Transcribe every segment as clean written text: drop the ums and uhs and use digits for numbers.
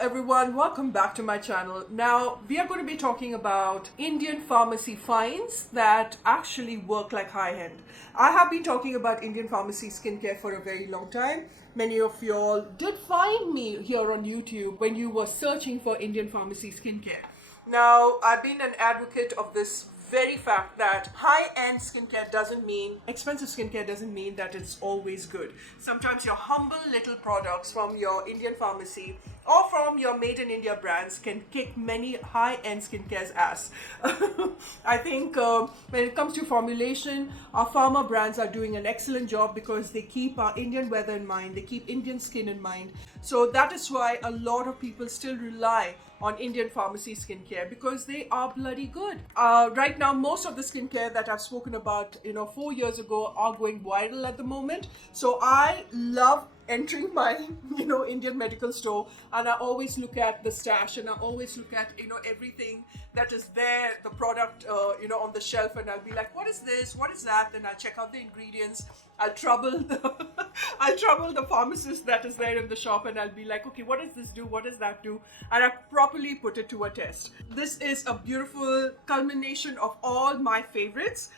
everyone, welcome back to my channel. Now we are going to be talking about Indian pharmacy finds that actually work like high-end. I have been talking about Indian pharmacy skincare for a very long time. Many of you all did find me here on YouTube when you were searching for Indian pharmacy skincare. Now I've been an advocate of this very fact that high-end skincare doesn't mean expensive skincare doesn't mean that it's always good. Sometimes your humble little products from your Indian pharmacy or from your made in India brands can kick many high-end skincare's ass. I think when it comes to formulation, our pharma brands are doing an excellent job because they keep our Indian weather in mind, they keep Indian skin in mind. So that is why a lot of people still rely on Indian pharmacy skincare because they are bloody good. Right now, most of the skincare that I've spoken about, 4 years ago are going viral at the moment. So I love entering my, Indian medical store, and I always look at the stash and I always look at, everything that is there, the product, on the shelf, and I'll be like, what is this? What is that? Then I'll check out the ingredients. I'll trouble the pharmacist that is there in the shop, and I'll be like, okay, what does this do? What does that do? And I properly put it to a test. This is a beautiful culmination of all my favorites.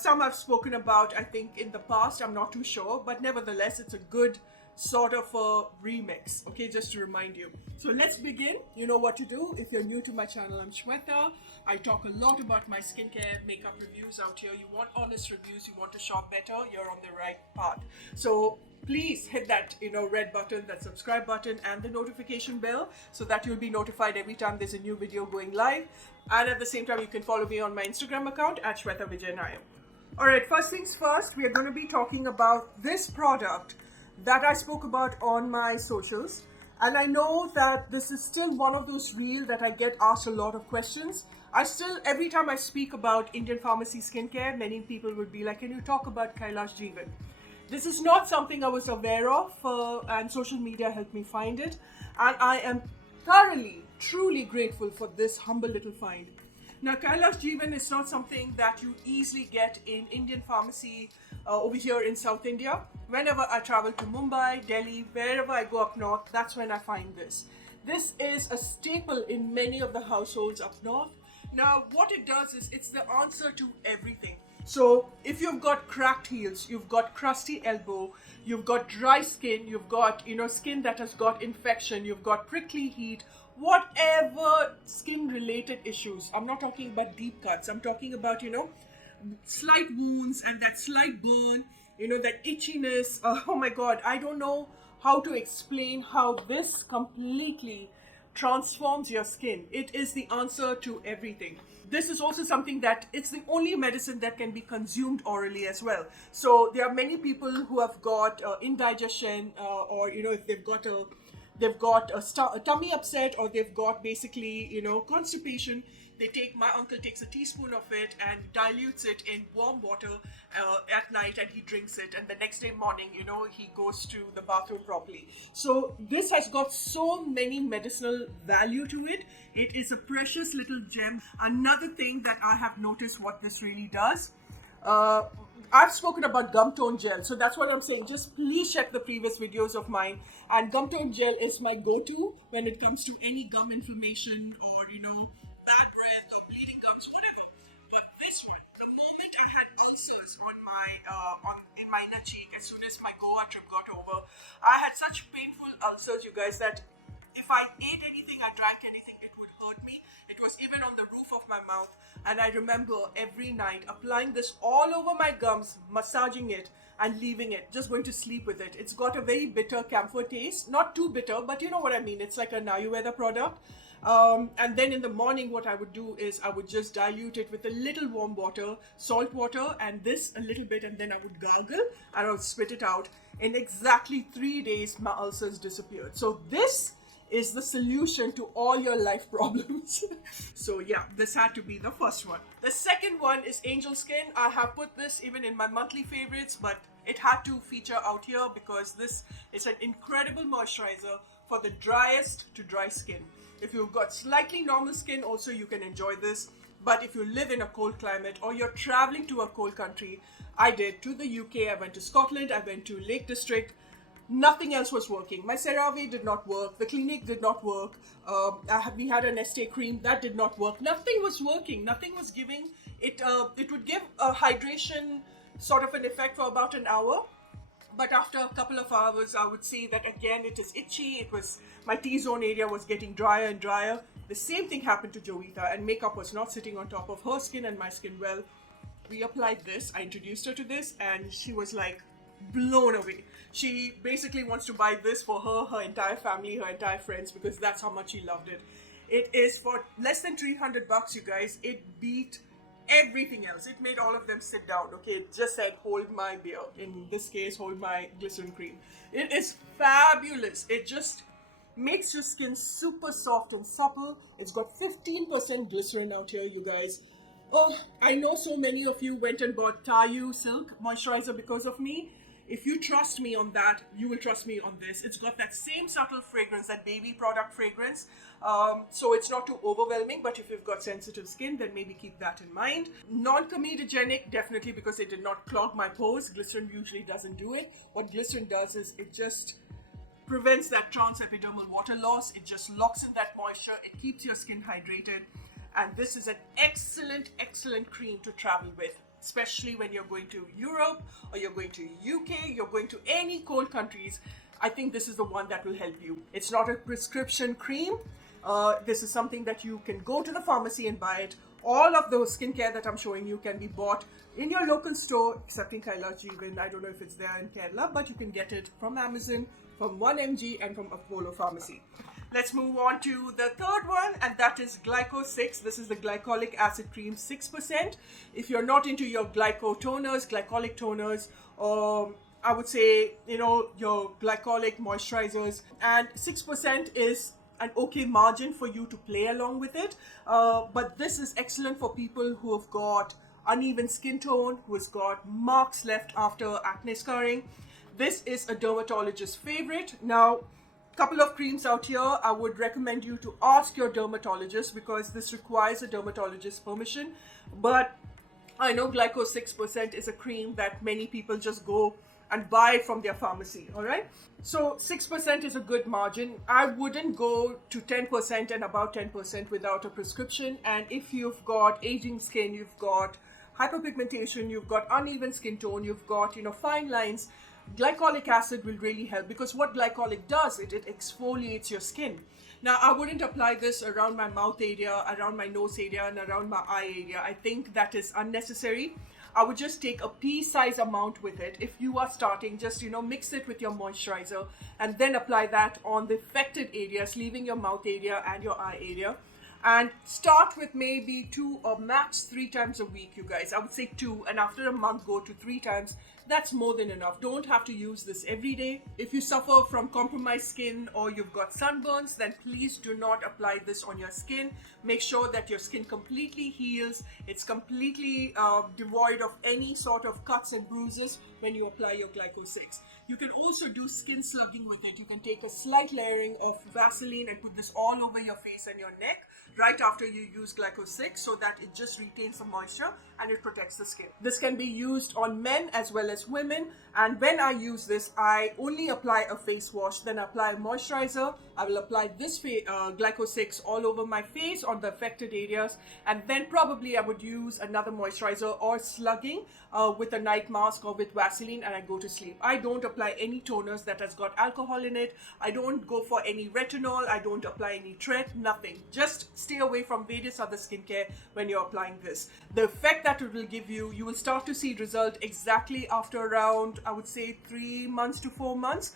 Some I've spoken about, I think, in the past. I'm not too sure, but nevertheless, it's a good sort of a remix, okay, just to remind you. So let's begin. You know what to do. If you're new to my channel, I'm Shweta. I talk a lot about my skincare makeup reviews out here. You want honest reviews, you want to shop better, you're on the right path. So please hit that red button, that subscribe button, and the notification bell so that you'll be notified every time there's a new video going live. And at the same time, you can follow me on my Instagram account at shwetavijay. Alright, first things first, we are going to be talking about this product that I spoke about on my socials. And I know that this is still one of those reels that I get asked a lot of questions. Every time I speak about Indian pharmacy skincare, many people would be like, can you talk about Kailash Jeevan? This is not something I was aware of, and social media helped me find it. And I am thoroughly, truly grateful for this humble little find. Now, Kailash Jeevan is not something that you easily get in Indian pharmacy over here in South India. Whenever I travel to Mumbai, Delhi, wherever I go up north, that's when I find this. This is a staple in many of the households up north. Now, what it does is it's the answer to everything. So if you've got cracked heels, you've got crusty elbow, you've got dry skin, you've got, skin that has got infection, you've got prickly heat, whatever skin related issues. I'm not talking about deep cuts. I'm talking about, slight wounds and that slight burn, that itchiness. Oh my God, I don't know how to explain how this completely transforms your skin. It is the answer to everything. This is also something that it's the only medicine that can be consumed orally as well. So there are many people who have got indigestion, or if they've got a tummy upset, or they've got basically constipation. My uncle takes a teaspoon of it and dilutes it in warm water at night, and he drinks it, and the next day morning, he goes to the bathroom properly. So this has got so many medicinal value to it. It is a precious little gem. Another thing that I have noticed what this really does, I've spoken about gum tone gel, so that's what I'm saying. Just please check the previous videos of mine. And gum tone gel is my go-to when it comes to any gum inflammation or, bad breath or bleeding gums, whatever. But this one, the moment I had ulcers on in my inner cheek, as soon as my Goa trip got over, I had such painful ulcers, you guys, that if I ate anything, I drank anything, it would hurt me. It was even on the roof of my mouth. And I remember every night applying this all over my gums, massaging it and leaving it, just going to sleep with it. It's got a very bitter camphor taste, not too bitter, but you know what I mean. It's like a Ayurveda product. And then in the morning, what I would do is I would just dilute it with a little warm water, salt water, and this a little bit, and then I would gargle and I would spit it out. In exactly 3 days, my ulcers disappeared. So this is the solution to all your life problems. So yeah, this had to be the first one. The second one is ANGELSKIN. I have put this even in my monthly favorites, but it had to feature out here because this is an incredible moisturizer for the driest to dry skin. If you've got slightly normal skin, also you can enjoy this. But if you live in a cold climate or you're traveling to a cold country, I did to the UK, I went to Scotland, I went to Lake District. Nothing else was working. My CeraVe did not work. The Clinique did not work. We had an Estee cream that did not work. Nothing was working. Nothing was giving it. It would give a hydration sort of an effect for about an hour. But after a couple of hours, I would see that again it is itchy. It was, my T-zone area was getting drier and drier. The same thing happened to Joeita, and makeup was not sitting on top of her skin and my skin well. We applied this. I introduced her to this, and she was like blown away. She basically wants to buy this for her, her entire family, her entire friends, because that's how much she loved it. It is for less than $300, you guys. It beat everything else. It made all of them sit down. Okay, it just said hold my beer. In this case, hold my glycerin cream. It is fabulous. It just makes your skin super soft and supple. It's got 15% glycerin out here, you guys. Oh, I know so many of you went and bought Tayu Silk moisturizer because of me. If you trust me on that, you will trust me on this. It's got that same subtle fragrance, that baby product fragrance. So it's not too overwhelming, but if you've got sensitive skin, then maybe keep that in mind. Non-comedogenic, definitely, because it did not clog my pores. Glycerin usually doesn't do it. What glycerin does is it just prevents that transepidermal water loss. It just locks in that moisture. It keeps your skin hydrated. And this is an excellent, excellent cream to travel with, especially when you're going to Europe or you're going to UK, you're going to any cold countries. I think this is the one that will help you. It's not a prescription cream. This is something that you can go to the pharmacy and buy it. All of the skincare that I'm showing you can be bought in your local store, except in Kailash Jeevan. I don't know if it's there in Kerala, but you can get it from Amazon, from 1mg, and from Apollo Pharmacy. Let's move on to the third one, and that is GLYCO 6. This is the glycolic acid cream 6%. If you're not into your GLYCO toners, glycolic toners, or I would say, your glycolic moisturizers, and 6% is an okay margin for you to play along with it. But this is excellent for people who have got uneven skin tone, who has got marks left after acne scarring. This is a dermatologist's favorite. Now, couple of creams out here, I would recommend you to ask your dermatologist because this requires a dermatologist's permission. But I know GLYCO 6% is a cream that many people just go and buy from their pharmacy, all right? So 6% is a good margin. I wouldn't go to 10% and about 10% without a prescription. And if you've got aging skin, you've got hyperpigmentation, you've got uneven skin tone, you've got, fine lines, glycolic acid will really help, because what glycolic does, it exfoliates your skin. Now, I wouldn't apply this around my mouth area, around my nose area, and around my eye area. I think that is unnecessary. I would just take a pea size amount with it. If you are starting, just mix it with your moisturizer and then apply that on the affected areas, leaving your mouth area and your eye area. And start with maybe 2 or max 3 times a week, you guys. I would say 2, and after a month go to 3 times. That's more than enough. Don't have to use this every day. If you suffer from compromised skin or you've got sunburns, then please do not apply this on your skin. Make sure that your skin completely heals. It's completely devoid of any sort of cuts and bruises when you apply your GLYCO 6. You can also do skin slugging with it. You can take a slight layering of Vaseline and put this all over your face and your neck right after you use GLYCO 6 so that it just retains the moisture and it protects the skin. This can be used on men as well as women, and when I use this, I only apply a face wash, then apply a moisturizer. I will apply this GLYCO 6 all over my face on the affected areas, and then probably I would use another moisturizer or slugging with a night mask or with Vaseline, and I go to sleep. I don't apply any toners that has got alcohol in it. I don't go for any retinol. I don't apply any tret, nothing. Just stay away from various other skincare when you're applying this. The effect that it will give you, you will start to see result exactly after around, I would say 3 months to 4 months.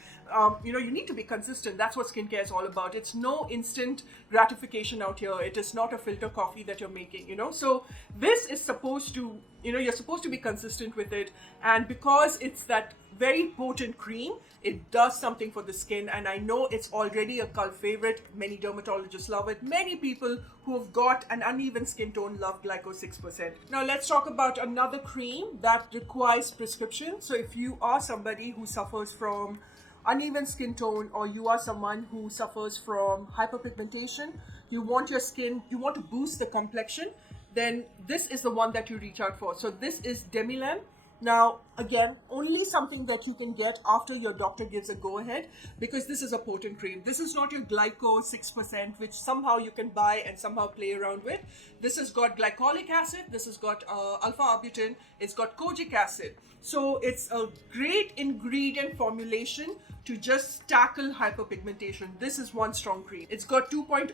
You need to be consistent. That's what skincare is all about. It's no instant gratification out here. It is not a filter coffee that you're making, So this is supposed to, you're supposed to be consistent with it. And because it's that very potent cream, it does something for the skin, and I know it's already a cult favorite. Many dermatologists love it. Many people who have got an uneven skin tone love GLYCO 6%. Now let's talk about another cream that requires prescription. So if you are somebody who suffers from uneven skin tone, or you are someone who suffers from hyperpigmentation, you want to boost the complexion, then this is the one that you reach out for. So this is DEMELAN. Now, again, only something that you can get after your doctor gives a go-ahead, because this is a potent cream. This is not your GLYCO 6%, which somehow you can buy and somehow play around with. This has got glycolic acid, this has got alpha-arbutin, it's got kojic acid. So it's a great ingredient formulation to just tackle hyperpigmentation. This is one strong cream. It's got 2.0%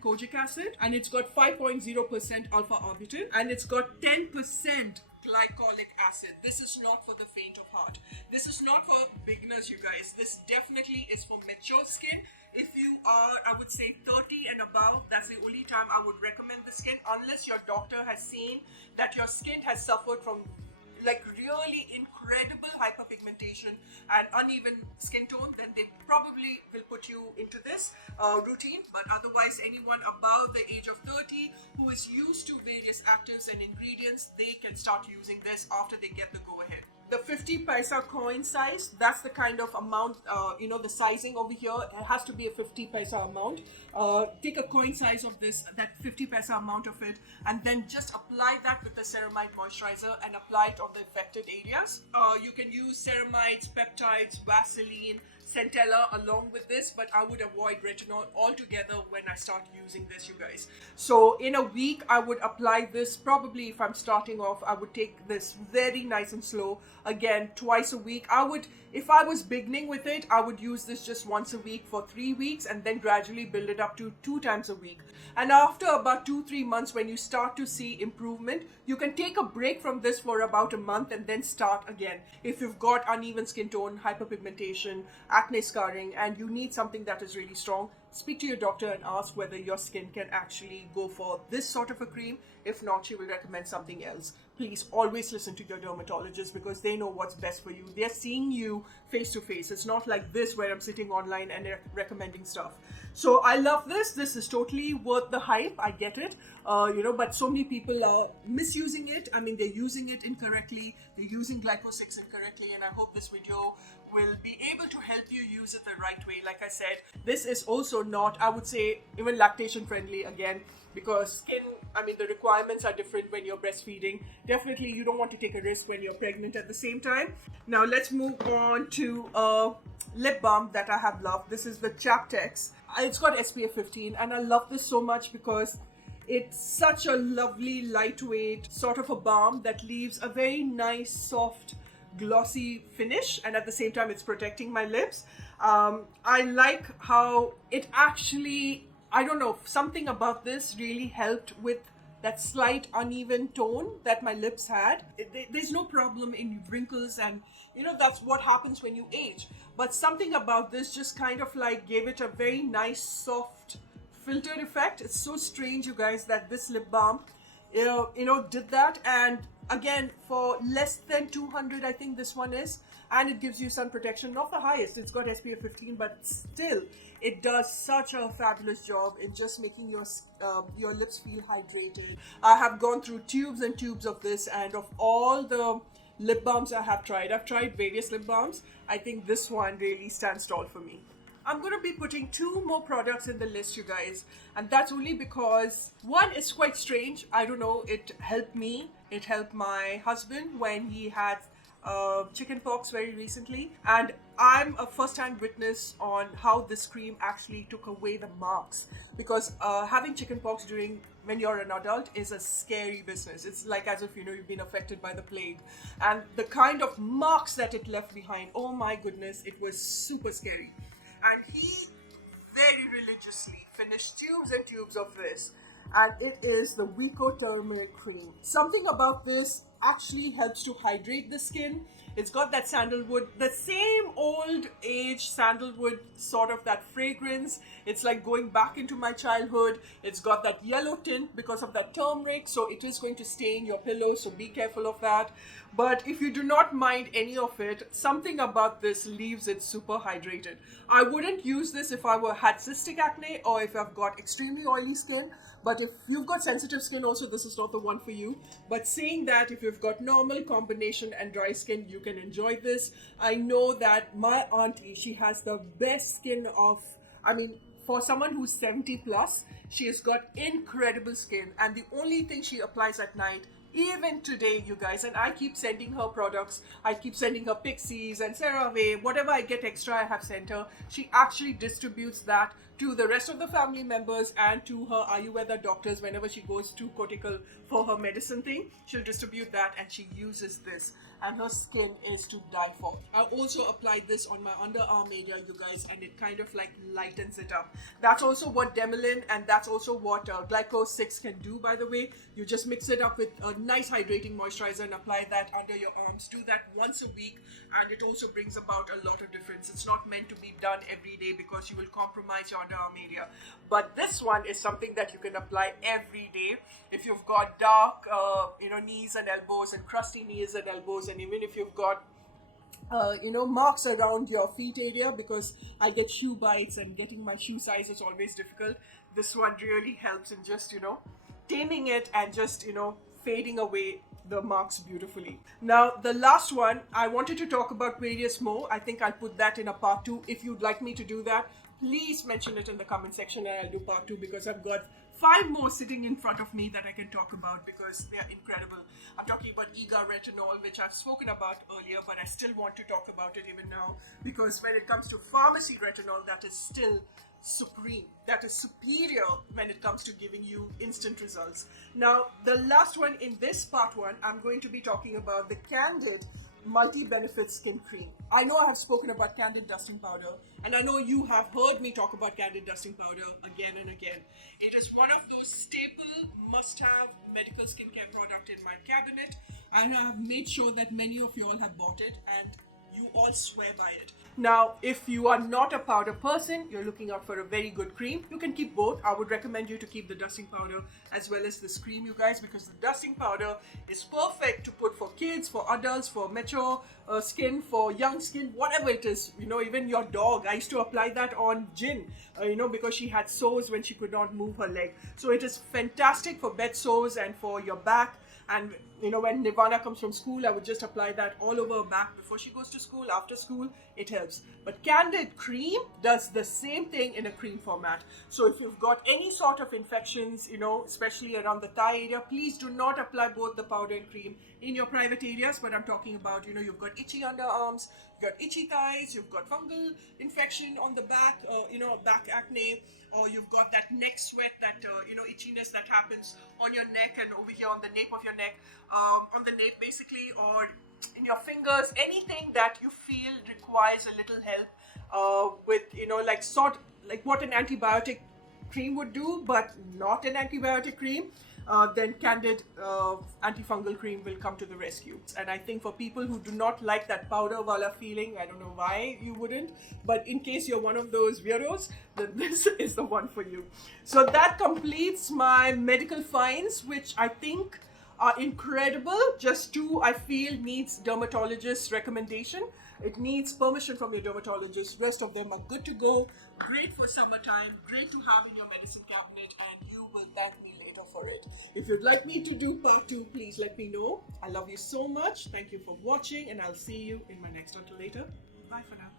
kojic acid, and it's got 5.0% alpha-arbutin, and it's got 10% glycolic acid. This is not for the faint of heart. This is not for beginners, you guys. This definitely is for mature skin. If you are, I would say, 30 and above, that's the only time I would recommend the skin, unless your doctor has seen that your skin has suffered from like really incredible hyperpigmentation and uneven skin tone, then they probably will put you into this routine. But otherwise, anyone above the age of 30 who is used to various actives and ingredients, they can start using this after they get the go-ahead. The 50 paisa coin size, that's the kind of amount, the sizing over here, it has to be a 50 paisa amount. Take a coin size of this, that 50 paisa amount of it, and then just apply that with the ceramide moisturizer and apply it on the affected areas. You can use ceramides, peptides, Vaseline, centella along with this, but I would avoid retinol altogether when I start using this, you guys. So in a week, I would apply this. Probably if I'm starting off, I would take this very nice and slow. Again, twice a week. If I was beginning with it, I would use this just once a week for 3 weeks and then gradually build it up to 2 times a week. And after about 2-3 months, when you start to see improvement, you can take a break from this for about a month and then start again. If you've got uneven skin tone, hyperpigmentation, acne scarring, and you need something that is really strong, speak to your doctor and ask whether your skin can actually go for this sort of a cream. If not, she will recommend something else. Please always listen to your dermatologist, because they know what's best for you. They're seeing you face to face. It's not like this where I'm sitting online and recommending stuff. So I love this. This is totally worth the hype. I get it. But so many people are misusing it. I mean, they're using it incorrectly. They're using GLYCO 6 incorrectly. And I hope this video will be able to help you use it the right way. Like I said, this is also not, I would say, even lactation friendly again, because the requirements are different when you're breastfeeding. Definitely, you don't want to take a risk when you're pregnant at the same time. Now, let's move on to a lip balm that I have loved. This is the CHAPTEX. It's got SPF 15, and I love this so much because it's such a lovely, lightweight sort of a balm that leaves a very nice, soft, glossy finish, and at the same time, it's protecting my lips. I like how it actually, I don't know, something about this really helped with that slight uneven tone that my lips had. There's no problem in wrinkles, and that's what happens when you age. But something about this just kind of like gave it a very nice, soft, filtered effect. It's so strange, you guys, that this lip balm, did that. And again, for less than 200, I think this one is, and it gives you sun protection. Not the highest, it's got SPF 15, but still, it does such a fabulous job in just making your lips feel hydrated. I have gone through tubes and tubes of this, and of all the lip balms I've tried various lip balms. I think this one really stands tall for me. I'm going to be putting 2 more products in the list, you guys, and that's only because one is quite strange. I don't know, it helped me. It helped my husband when he had chicken pox very recently, and I'm a first-hand witness on how this cream actually took away the marks, because having chicken pox when you're an adult is a scary business. It's like as if you've been affected by the plague, and the kind of marks that it left behind, oh my goodness, it was super scary. And he very religiously finished tubes and tubes of this, and it is the VICCO turmeric cream. Something about this actually helps to hydrate the skin. It's got that sandalwood, the same old age sandalwood sort of that fragrance. It's like going back into my childhood. It's got that yellow tint because of that turmeric, so it is going to stain your pillow, so be careful of that. But if you do not mind any of it, something about this leaves it super hydrated. I wouldn't use this if I had cystic acne or if I've got extremely oily skin. But if you've got sensitive skin also, this is not the one for you. But saying that, if you've got normal, combination and dry skin, you can enjoy this. I know that my auntie, she has the best skin for someone who's 70 plus, she has got incredible skin. And the only thing she applies at night even today, you guys, and I keep sending her products. I keep sending her Pixies and CeraVe, whatever I get extra I have sent her. She actually distributes that to the rest of the family members and to her Ayurveda doctors. Whenever she goes to Kotikal for her medicine thing, she'll distribute that, and she uses this, and her skin is to die for. I also applied this on my underarm area, you guys, and it kind of like lightens it up. That's also what DEMELAN, and that's also what GLYCO 6 can do, by the way. You just mix it up with a nice hydrating moisturizer and apply that under your arms. Do that once a week, and it also brings about a lot of difference. It's not meant to be done every day because you will compromise your underarm area, but this one is something that you can apply every day if you've got dark knees and elbows, and crusty knees and elbows, and even if you've got marks around your feet area, because I get shoe bites and getting my shoe size is always difficult. This one really helps in just taming it and just fading away the marks beautifully. Now the last one, I wanted to talk about various more. I think I'll put that in a part 2. If you'd like me to do that, please mention it in the comment section and I'll do part 2, because I've got 5 more sitting in front of me that I can talk about because they are incredible. I'm talking about EGA retinol, which I've spoken about earlier, but I still want to talk about it even now, because when it comes to pharmacy retinol, that is still supreme. That is superior when it comes to giving you instant results. Now, the last one in this part 1, I'm going to be talking about the CANDID multi-benefit skin cream. I know I have spoken about CANDID dusting powder, and I know you have heard me talk about CANDID dusting powder again and again. It is one of those staple must-have medical skincare product in my cabinet, and I have made sure that many of you all have bought it and you all swear by it. Now, if you are not a powder person, you're looking out for a very good cream, you can keep both. I would recommend you to keep the dusting powder as well as this cream, you guys, because the dusting powder is perfect to put for kids, for adults, for mature skin, for young skin, whatever it is. Even your dog, I used to apply that on Jin, because she had sores when she could not move her leg. So it is fantastic for bed sores and for your back. And when Nirvana comes from school, I would just apply that all over her back before she goes to school, after school. It helps. But CANDID cream does the same thing in a cream format. So if you've got any sort of infections, especially around the thigh area, please do not apply both the powder and cream in your private areas. But I'm talking about, you've got itchy underarms, you've got itchy thighs, you've got fungal infection on the back, back acne, or you've got that neck sweat, that itchiness that happens on your neck and over here on the nape of your neck, on the nape basically, or in your fingers, anything that you feel requires a little help with, like what an antibiotic cream would do, but not an antibiotic cream, then CANDID antifungal cream will come to the rescue. And I think for people who do not like that powder wala feeling, I don't know why you wouldn't, but in case you're one of those weirdos, then this is the one for you. So that completes my medical finds, which I think are incredible. Just 2 I feel needs dermatologist recommendation. It needs permission from your dermatologist. Rest of them are good to go. Great for summertime, great to have in your medicine cabinet, and you will thank me later for it. If you'd like me to do part 2, please let me know. I love you so much. Thank you for watching, and I'll see you in my next. Until later, bye for now.